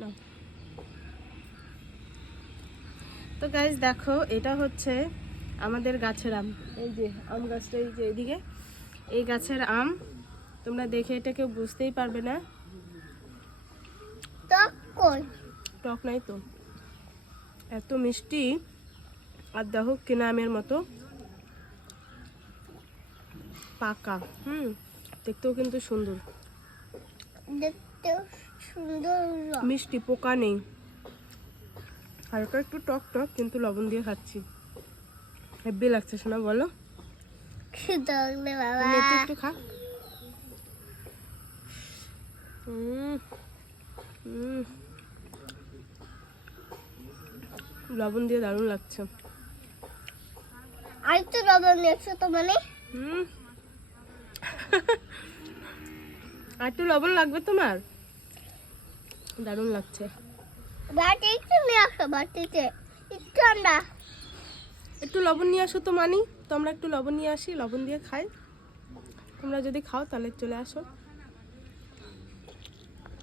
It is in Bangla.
না। তো গাইস দেখো, এটা হচ্ছে আমাদের গাছের আম। এই যে আম গাছটা, এই যে এদিকে এই গাছের আম। তোমরা দেখে এটা কেউ বুঝতেই পারবে না। টক নাই তো, এত মিষ্টি। আর দেখো কেনা আমের মতো পাকা। দেখতেও কিন্তু সুন্দর, মিষ্টি, পোকা নেই, হালকা একটু টক টক, কিন্তু লবণ দিয়ে খাচ্ছি, হেব্বি লাগছে। শোনা বলো, একটু খা। লবণ দিয়ে দারুণ লাগছে। আর একটু লবণ দিয়েছো তো মানে? আর একটু লবণ লাগবে তোমার? দারুণ লাগছে। বাটি একটু নিয়ে আসো, বাটিতে একটু ঠান্ডা। একটু লবণ নিয়ে আসো তো মানি, তো আমরা একটু লবণ নিয়ে আসি, লবণ দিয়ে খাই। তোমরা যদি খাও তাহলে চলে আসো।